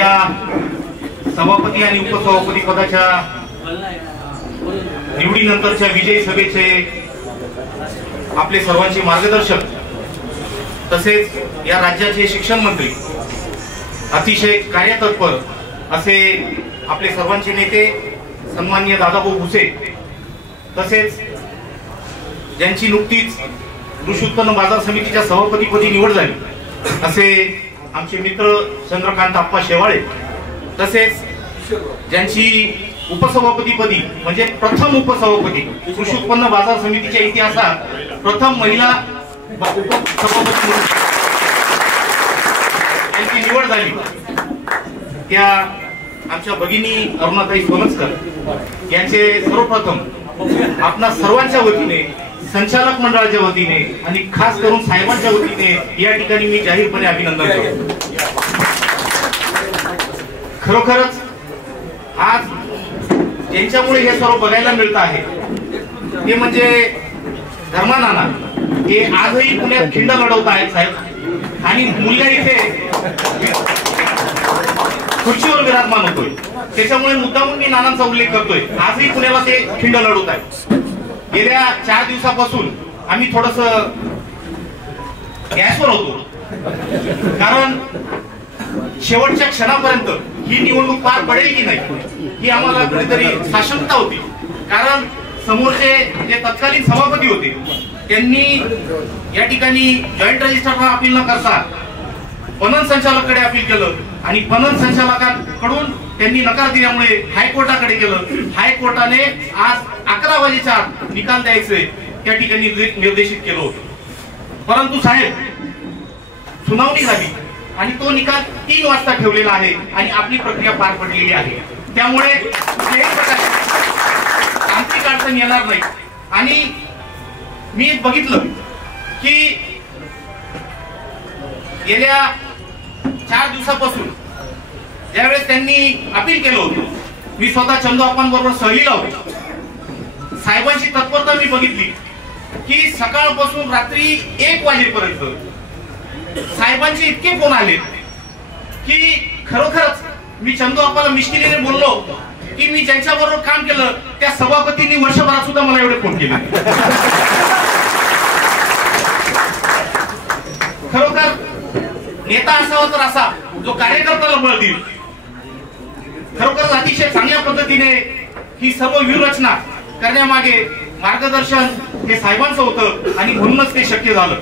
या सभापती आणि उपसभापती पदाच्या निवडीनंतरच्या विजयी सभेचे आपले सर्वांचे मार्गदर्शक तसेच या राज्याचे शिक्षण मंत्री अतिशय कार्यतत्पर असे आपले सर्वांचे नेते सन्माननीय दादाभाऊ भुसे तसेच ज्यांची नुकतीच कृषी उत्पन्न बाजार समितीच्या सभापतीपदी निवड झाली असे आमचे मित्र चंद्रकांत आप्पा शेवाळे तसेच ज्यांची उपसभापतीपदी म्हणजे प्रथम उपसभापती कृषी उत्पन्न बाजार समितीच्या इतिहासात प्रथम महिला उपसभापती यांची निवड झाली त्या आमच्या भगिनी अरुणाताई सोनस्कर यांचे सर्वप्रथम आपणा सर्वांच्या वतीने संचालक मंडळाच्या वतीने आणि खास करून साहेबांच्या वतीने या ठिकाणी मी जाहीरपणे अभिनंदन करतो। खरोखरच आज ज्यांच्यामुळे हे सर्व बघायला मिळत आहे ते म्हणजे धर्मानाना हे आजही पुण्यात खिंड लढवत आहेत साहेब आणि मुलगा इथे खुर्चीवर विराजमान होतोय त्याच्यामुळे मुद्दामून मी नानांचा उल्लेख करतोय आजही पुण्याला ते खिंड लढवत आहेत। गेल्या 4 दिवसापासून आम्ही थोडस गॅसवर होतो कारण शेवटच्या क्षणापर्यंत ही निवडणूक पार पडेल की नाही ही आम्हाला कुठेतरी साशंकता होती कारण समोरचे जे तत्कालीन सभापती होते त्यांनी या ठिकाणी जॉईंट रजिस्टरला अपील न करता पणन संचालकाकडे अपील केलं आणि पणन संचालकांकडून त्यांनी नकार दिल्यामुळे हायकोर्टाकडे केलं। हायकोर्टाने आज 11 वाजेच्या आत निकाल द्यायचे त्या ठिकाणी निर्देशित केलं होतं परंतु साहेब सुनावणी झाली आणि तो निकाल 3 वाजता ठेवलेला आहे आणि आपली प्रक्रिया पार पडलेली आहे त्यामुळे कुठल्याही प्रकारची तांत्रिक अडचण येणार नाही। आणि मी बघितलं की गेल्या 4 दिवसापासून ज्यावेळेस त्यांनी अपील केलं होतं मी स्वतः चंदू आप्पांबरोबर सहलीला होतो साहेबांची तत्परता मी बघितली की सकाळपासून रात्री 1 वाजेपर्यंत साहेबांचे इतके फोन आले की खरोखरच मी चंदू आप्पाला मिश्किलीने बोललो की मी ज्यांच्याबरोबर काम केलं त्या सभापतींनी वर्षभरात सुद्धा मला एवढे फोन केले। खरोखर नेता असावा तर असा जो कार्यकर्त्याला बळ देईल। खरोखर अतिशय चांगल्या पद्धतीने ही सर्व व्यूहरचना करण्यामागे मार्गदर्शन हे साहेबांचं होतं आणि म्हणूनच ते शक्य झालं।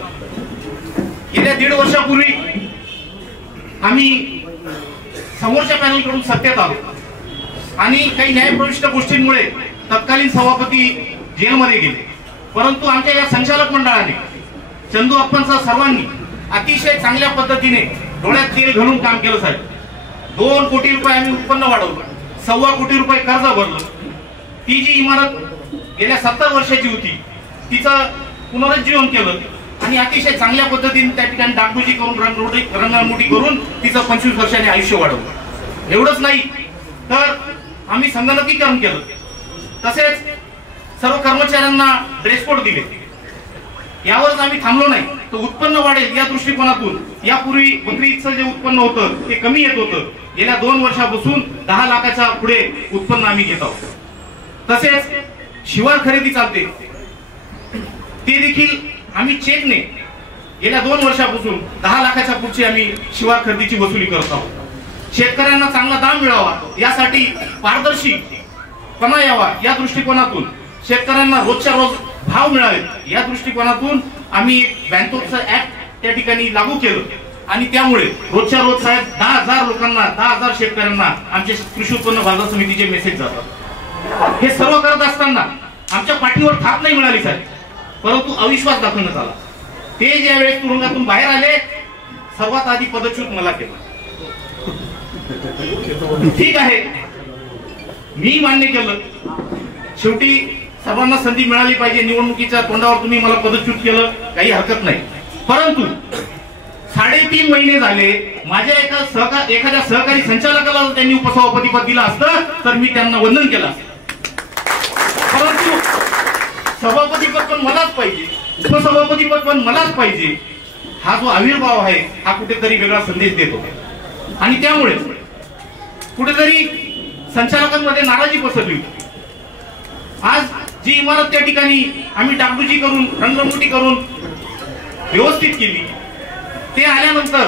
गेल्या 1.5 वर्षापूर्वी आम्ही समोरच्या पॅनलकडून सत्तेत आलो आणि काही न्यायप्रविष्ट गोष्टींमुळे तत्कालीन सभापती जेलमध्ये गेले परंतु आमच्या या संचालक मंडळाने चंदू आप्पांचा सर्वांनी अतिशय चांगल्या पद्धतीने डोळ्यात तेल घालून काम केलं साहेब। 2 कोटी रुपये आम्ही उत्पन्न वाढवलं 1.25 कोटी रुपये कर्ज भरलं ती जी इमारत गेल्या 70 वर्षाची होती तिचं पुनरुज्जीवन केलं आणि अतिशय चांगल्या पद्धतीने त्या ठिकाणी डागडुजी करून रंगमोटी करून तिचं 25 वर्षांनी आयुष्य वाढवलं। एवढंच नाही तर आम्ही संगणकीकरण केलं तसेच सर्व कर्मचाऱ्यांना ड्रेस कोड दिले। यावरच आम्ही थांबलो नाही तर उत्पन्न वाढेल या दृष्टिकोनातून यापूर्वी बकरीचं जे उत्पन्न होतं ते कमी येत होतं गेल्या 2 वर्षापासून 10 लाखाच्या पुढे उत्पन्न आम्ही घेत आहोत। तसेच शिवार खरेदी चालते ते देखील आम्ही चेकने गेल्या 2 वर्षापासून 10 लाखाच्या पुढची आम्ही शिवार खरेदीची वसुली करत आहोत। शेतकऱ्यांना चांगला दाम मिळावा यासाठी पारदर्शीपणा यावा या दृष्टिकोनातून शेतकऱ्यांना रोजच्या रोज भाव मिळावे या दृष्टिकोनातून आम्ही बँकोचं ऍक्ट त्या ठिकाणी लागू केलं आणि त्यामुळे रोजच्या रोज साहेब 10,000 लोकांना 10,000 शेतकऱ्यांना आमच्या कृषी उत्पन्न बाजार समितीचे मेसेज जातात। हे सर्व करत असताना आमच्या पाठीवर थाप नाही मिळाली साहेब परंतु अविश्वास दाखवण्यात आला। ते ज्या वेळेस तुरुंगातून बाहेर आले सर्वात आधी पदच्युत मला केलं। ठीक आहे मी मान्य केलं शेवटी सर्वांना संधी मिळाली पाहिजे निवडणुकीच्या तोंडावर तुम्ही मला पदच्युत केलं काही हरकत नाही परंतु 3.5 महिने झाले माझ्या एखाद्या सहकारी संचालकाला त्यांनी उपसभापती पद दिलं असतं तर मी त्यांना वंदन केलं असतं परंतु सभापती पद पण मलाच पाहिजे उपसभापती पद पण मलाच पाहिजे हा जो आविर्भाव आहे हा कुठेतरी वेगळा संदेश देतो आणि त्यामुळे कुठेतरी संचालकांमध्ये नाराजी पसरली होती. आज जी इमारत त्या ठिकाणी आम्ही डागडुजी करून रंगरंगोटी करून व्यवस्थित केली, ते आल्यानंतर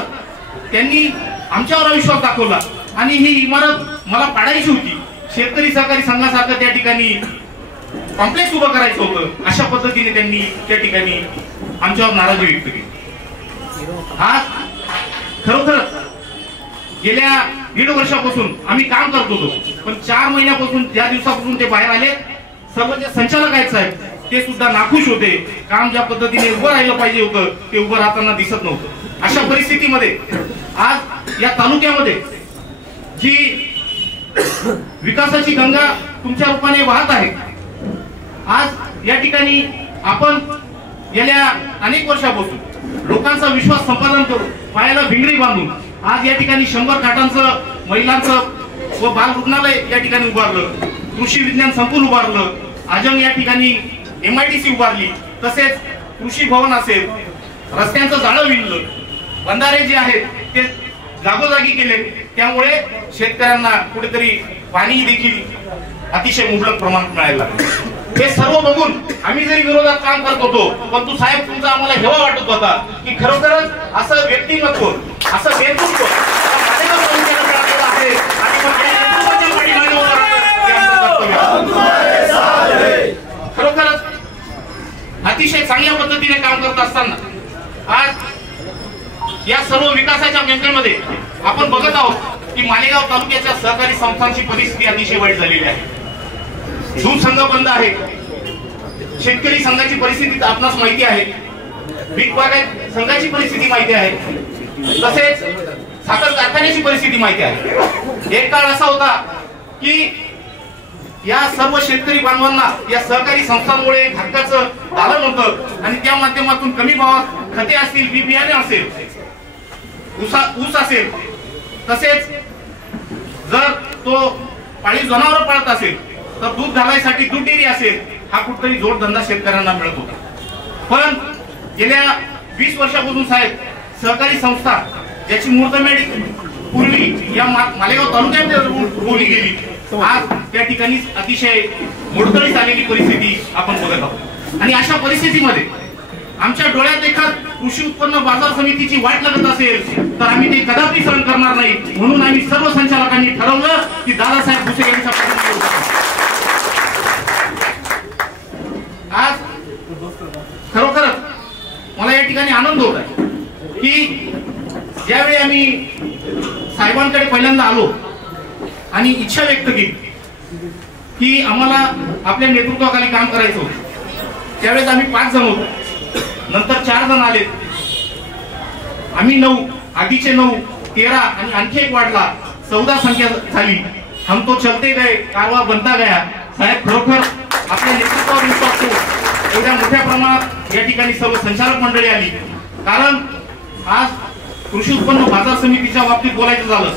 त्यांनी आमच्यावर विश्वास दाखवला आणि ही इमारत मला पाडायची होती. शेतकरी सहकारी संघासारखं त्या ठिकाणी कॉम्प्लेक्स उभं करायचं होतं. अशा पद्धतीने त्यांनी त्या ठिकाणी आमच्यावर नाराजी व्यक्त केली. आज खरोखर गेल्या 1.5 वर्षापासून आम्ही काम करत होतो, पण 4 महिन्यापासून ज्या दिवसापासून ते बाहेर आले, सर्व जे संचालक आहेत साहेब ते सुद्धा नाखुश होते. काम ज्या पद्धतीने उभं राहिलं पाहिजे होतं ते उभं राहताना दिसत नव्हतं. अशा परिस्थितीमध्ये आज या तालुक्यामध्ये जी विकासाची गंगा तुमच्या रूपाने वाहत आहे, आज या ठिकाणी आपण गेल्या अनेक वर्षापासून लोकांचा विश्वास संपादन करून पायाला भिंगरी बांधून आज या ठिकाणी 100 खाटांचं महिलांचं व बाल रुग्णालय या ठिकाणी उभारलं, कृषी विज्ञान संकुल उभारलं, आजंग या ठिकाणी MIDC उभारली, तसेच कृषी भवन असेल, रस्त्यांचं जाळं विणलं, बंधारे जे आहेत ते जागोजागी केले. त्यामुळे शेतकऱ्यांना कुठेतरी पाणी देखील अतिशय मुबलक प्रमाणात मिळायला लागले. हे सर्व बघून आम्ही जरी विरोधात काम करत होतो, परंतु साहेब तुमचा आम्हाला हेवा वाटत होता की खरोखरच असं व्यक्तिमत्व, असं नेतृत्व आहे आणि मग या नेतृत्वाच्या पाठीमागे उभं राहणं हे आमचं कर्तव्य आहे. खरोखरच अतिशय चांगल्या पद्धतीने काम करत असताना आज या सर्व विकासाच्या यंत्रणेमध्ये आपण बघत आहोत की मालेगाव तालुक्याच्या सहकारी संस्थांची परिस्थिती अतिशय वाईट झालेली आहे. दूध संघ बंद आहे, शेतकरी संघाची परिस्थिती आपणास माहिती आहे, बीट बागायत संघाची परिस्थिती माहिती आहे, तसेच साखर कारखान्याची परिस्थिती माहिती आहे. एक काळ असा होता की या सर्व शेतकरी बांधवांना या सहकारी संस्थांमुळे हक्काचं दालन होतं आणि त्या माध्यमातून कमी भावात खते असतील, बी बियाणे असेल, ऊस असेल, तसेच जर तो पाळीव जनावर पाळत असेल तर दूध घालायसाठी दूध डेअरी असेल, हा कुठतरी जोडधंदा शेतकऱ्यांना मिळत होता. पण गेल्या 20 वर्षापासून साहेब सहकारी संस्था ज्याची मुहूर्तमेढ पूर्वी या मालेगाव तालुक्यामध्ये बोलली गेली, आज त्या ठिकाणी अतिशय मोडकळीस आलेली परिस्थिती आपण बघत आहोत. आणि अशा परिस्थितीमध्ये आमच्या डोळ्यात देखत कृषी उत्पन्न बाजार समितीची वाट लागत असेल तर आम्ही ते कदापि सहन करणार नाही. म्हणून आम्ही सर्व संचालकांनी ठरवलं की दादासाहेब भुसे यांच्या पाठीमागे आज खरोखरच मला या ठिकाणी आनंद होत आहे की ज्यावेळी आम्ही साहेबांकडे पहिल्यांदा आलो आणि इच्छा व्यक्त केली की आम्हाला आपल्या नेतृत्वाखाली काम करायचं होतं, त्यावेळेस आम्ही 5 जण होतो, नंतर 4 जण आले, आम्ही 9, आधीचे 9, 13 आणि आणखी एक वाढला, 14 संख्या झाली. हम तो चलते गए, कारवा बनता गया. साहेब खरोखर आपल्या नेतृत्वावर विश्वास ठेवून एवढ्या मोठ्या प्रमाणात या ठिकाणी सर्व संचालक मंडळी आली. कारण आज कृषी उत्पन्न बाजार समितीच्या बाबतीत बोलायचं झालं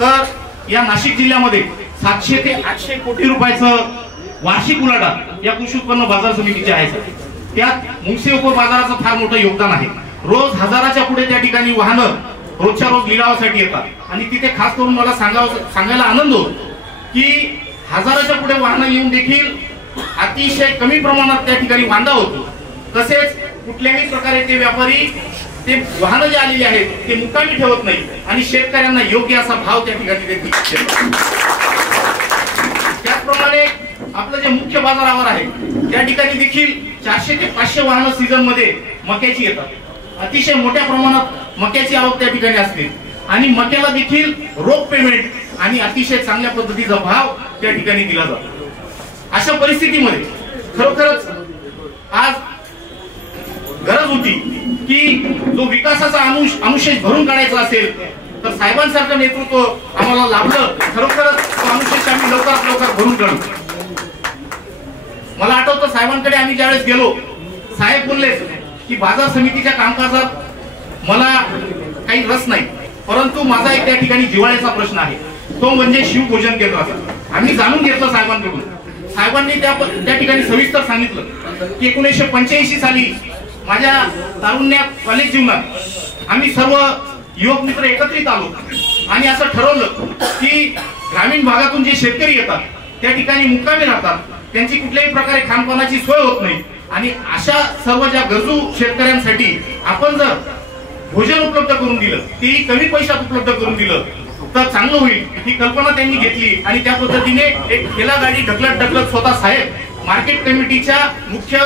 तर या नाशिक जिल्ह्यामध्ये 700 ते 800 कोटी रुपयाचं वार्षिक उलाढाल या कृषी उत्पन्न बाजार समितीचे आहे. त्यात मुंगसे उपबाजाराचं फार मोठं योगदान आहे. रोज हजाराच्या पुढे त्या ठिकाणी वाहनं रोजच्या रोज लिलावासाठी येतात आणि तिथे खास करून मला सांगायला आनंद होतो की हजाराच्या पुढे वाहनं येऊन देखील अतिशय कमी प्रमाणात त्या ठिकाणी वांदा होतो. तसेच कुठल्याही प्रकारे ते व्यापारी ते वाहनं जे आलेली आहेत ते मुक्कामी ठेवत नाही आणि शेतकऱ्यांना योग्य असा भाव त्या ठिकाणी देतात. त्याचप्रमाणे आपलं जे मुख्य बाजारावर आहे त्या ठिकाणी देखील 400 ते 500 वाहनं सीझन मध्ये मक्याची येतात. अतिशय मोठ्या प्रमाणात मक्याची आवक त्या ठिकाणी असते आणि मक्याला देखील रोख पेमेंट आणि अतिशय चांगल्या पद्धतीचा भाव त्या ठिकाणी दिला जातो. अशा परिस्थितीमध्ये खरोखरच आज गरज होती की जो विकासाचा अनुशेष भरून काढायचा असेल तर साहेबांसारखं नेतृत्व आम्हाला लाभलं. खरोखरच तो अनुशेष आम्ही लवकरात लवकर भरून काढू. मला आठवतं साहेबांकडे आम्ही ज्यावेळेस गेलो, साहेब बोलले की बाजार समितीच्या कामकाजात मला काही रस नाही, परंतु माझा एक त्या ठिकाणी जिव्हाळ्याचा प्रश्न आहे, तो म्हणजे शिवभोजन केंद्राचा. आम्ही जाणून घेतलं साहेबांकडून. साहेबांनी त्या ठिकाणी सविस्तर सांगितलं की 1985 साली माझ्या तारुण्यात कॉलेज जीवनात आम्ही सर्व युवक मित्र एकत्रित आलो आणि असं ठरवलं की ग्रामीण भागातून जे शेतकरी येतात त्या ठिकाणी मुक्कामी राहतात, त्यांची कुठल्याही प्रकारे खानपानाची सोय होत नाही आणि अशा सर्व ज्या गरजू शेतकऱ्यांसाठी आपण जर भोजन उपलब्ध करून दिलं, तेही कमी पैशात उपलब्ध करून दिलं तर चांगलं होईल, ही कल्पना त्यांनी घेतली आणि त्या पद्धतीने एक ठेला गाडी ढकलत ढकलत स्वतः साहेब मार्केट कमिटीच्या मुख्य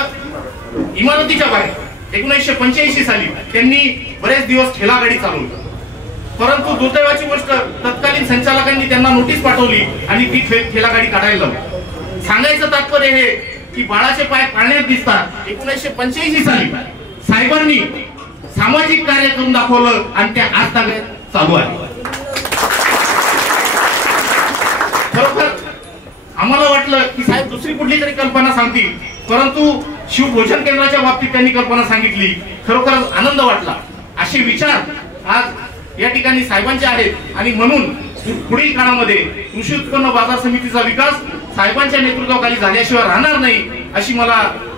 इमारतीच्या बाहेर 1985 साली त्यांनी बरेच दिवस ठेला गाडी चालवली. परंतु दुर्दैवाची गोष्ट, तत्कालीन संचालकांनी त्यांना नोटीस पाठवली आणि ती ठेला गाडी काढायला लावली. सांगायचं तात्पर्य हे की बाळाचे पाय पाळण्यात दिसतात. 1985 साली साहेबांनी सामाजिक कार्य करून दाखवलं आणि ते आज तागायत चालू आहे. खरोखर आम्हाला वाटलं की साहेब दुसरी कुठली तरी कल्पना सांगतील, परंतु शिवभोजन केंद्राच्या बाबतीत त्यांनी कल्पना सांगितली. खरोखर आनंद वाटला. असे विचार आज या ठिकाणी साहेबांचे आहेत आणि म्हणून पुढील काळामध्ये कृषी उत्पन्न बाजार समितीचा विकास साहेबांच्या नेतृत्वाखाली झाल्याशिवाय राहणार नाही अशी मला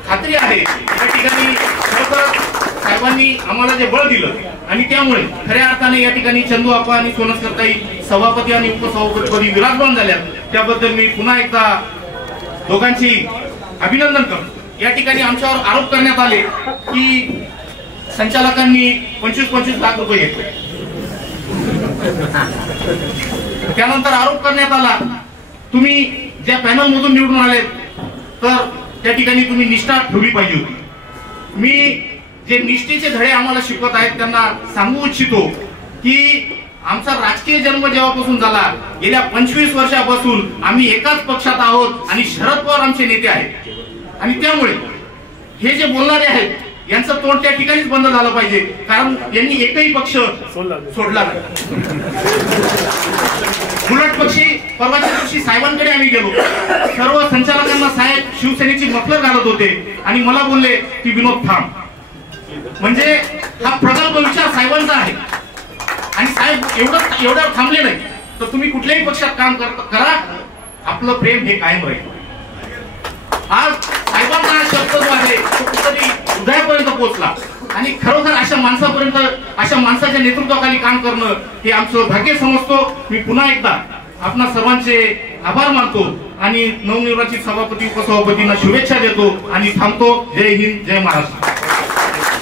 खात्री आहे. या ठिकाणी खरोखर साहेबांनी आम्हाला जे बळ दिलं आणि त्यामुळे खऱ्या अर्थाने या ठिकाणी चंदू आप्पा आणि सोनस्करताई सभापती आणि उपसभापतीपदी विराजमान झाल्या, त्याबद्दल मी पुन्हा एकदा दोघांची अभिनंदन करतो. या ठिकाणी आमच्यावर आरोप करण्यात आले की संचालकांनी 25-25 लाख रुपये घेतले. त्यानंतर आरोप करण्यात आला तुम्ही ज्या पॅनल मधून निवडून आले तर त्या ठिकाणी तुम्ही निष्ठा ठेवली पाहिजे होती. मी जे निष्ठेचे धडे आम्हाला शिकवत आहेत त्यांना सांगू इच्छितो की आमचा राजकीय जन्म जेव्हापासून झाला, गेल्या 25 वर्षापासून आम्ही एकाच पक्षात आहोत आणि शरद पवार आमचे नेते आहेत आणि त्यामुळे हे जे बोलणारे आहेत यांचं तोंड त्या ठिकाणीच बंद झालं पाहिजे, कारण यांनी एकही पक्ष सोडला नाही. उलट पक्षी परवाच्या दिवशी साहेबांकडे आम्ही गेलो, सर्व संचालकांना साहेब शिवसेनेची मफलर घालत होते आणि मला बोलले की विनोद थांब. म्हणजे हा प्रगल्भ विचार साहेबांचा आहे आणि साहेब एवढं थांबले नाही तर तुम्ही कुठल्याही पक्षात काम करा, आपलं प्रेम हे कायम राहील. आज साहेबांचा हा शब्द जो आहे तो कुठेतरी हृदयापर्यंत पोहोचला आणि खरोखर अशा माणसापर्यंत, अशा माणसाच्या नेतृत्वाखाली काम करणं हे आमचं भाग्य समजतो. मी पुन्हा एकदा आपणा सर्वांचे आभार मानतो आणि नवनिर्वाचित सभापती उपसभापतींना शुभेच्छा देतो आणि थांबतो. जय हिंद, जय महाराष्ट्र.